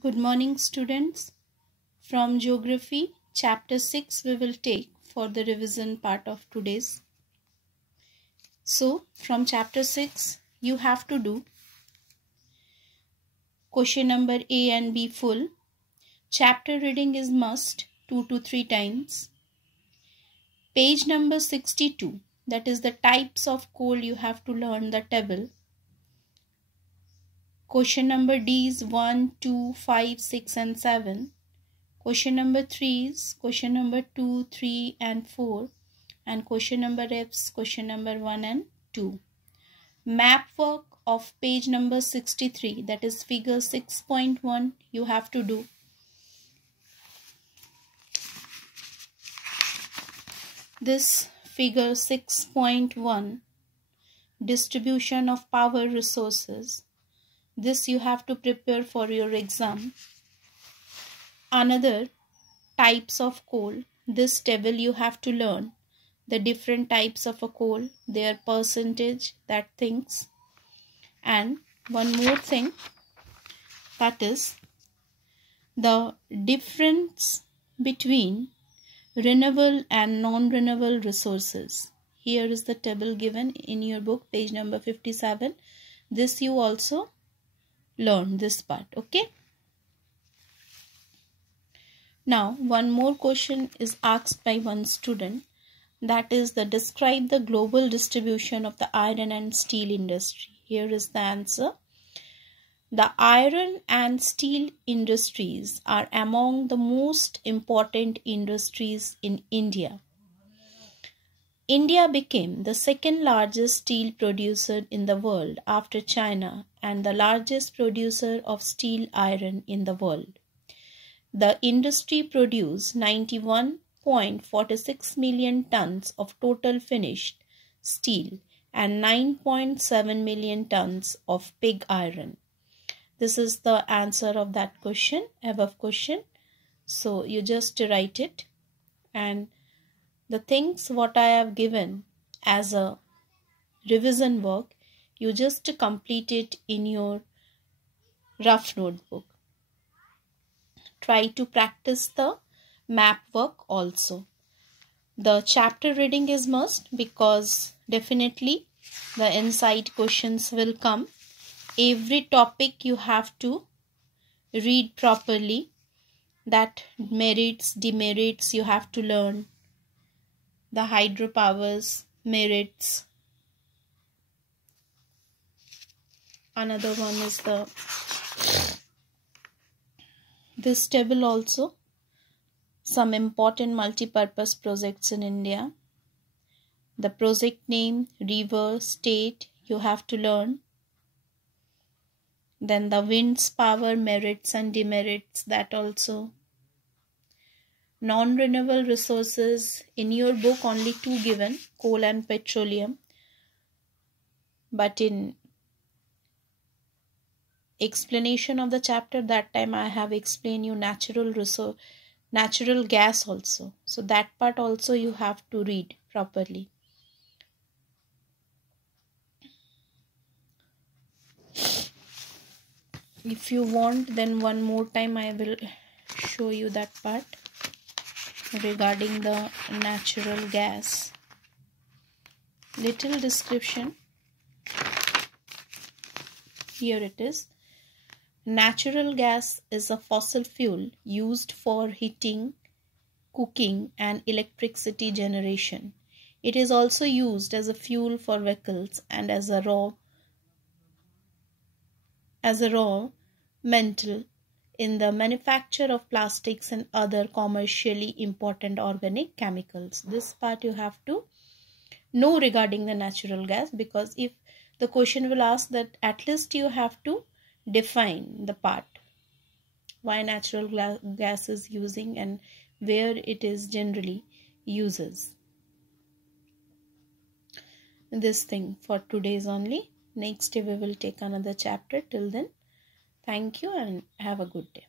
Good morning, students. From Geography, Chapter 6 we will take for the revision part of today's. So, from Chapter 6, you have to do question number A and B full. Chapter reading is must 2 to 3 times. Page number 62, that is the types of coal, you have to learn the table. Question number D is 1, 2, 5, 6 and 7. Question number 3 is question number 2, 3 and 4. And question number F is question number 1 and 2. Map work of page number 63, that is figure 6.1, you have to do. This figure 6.1, distribution of power resources. This you have to prepare for your exam. Another, types of coal. This table you have to learn. The different types of a coal, their percentage, that things. And one more thing, that is the difference between renewable and non-renewable resources. Here is the table given in your book, page number 57. This you also learn this part, okay? Now, one more question is asked by one student, that is the describe the global distribution of the iron and steel industry. Here is the answer. The iron and steel industries are among the most important industries in India. India became the second largest steel producer in the world after China and the largest producer of steel iron in the world. The industry produced 91.46 million tons of total finished steel and 9.7 million tons of pig iron. This is the answer of that question, above question. So you just write it, and the things what I have given as a revision work, you just complete it in your rough notebook. Try to practice the map work also. The chapter reading is must because definitely the inside questions will come. Every topic you have to read properly. That merits, demerits you have to learn. The hydropowers, merits. Another one is this table also. Some important multi-purpose projects in India. The project name, river, state you have to learn. Then the wind's power, merits and demerits, that also. Non-renewable resources, in your book only two given, coal and petroleum. But in explanation of the chapter, that time I have explained you natural gas also. So that part also you have to read properly. If you want, then one more time I will show you that part regarding the natural gas. Little description. Here it is. Natural gas is a fossil fuel used for heating, cooking and electricity generation. It is also used as a fuel for vehicles and as a raw material in the manufacture of plastics and other commercially important organic chemicals. This part you have to know regarding the natural gas, because if the question will ask that, at least you have to define the part why natural gas is using and where it is generally uses. This thing for today's only. Next day we will take another chapter. Till then, thank you and have a good day.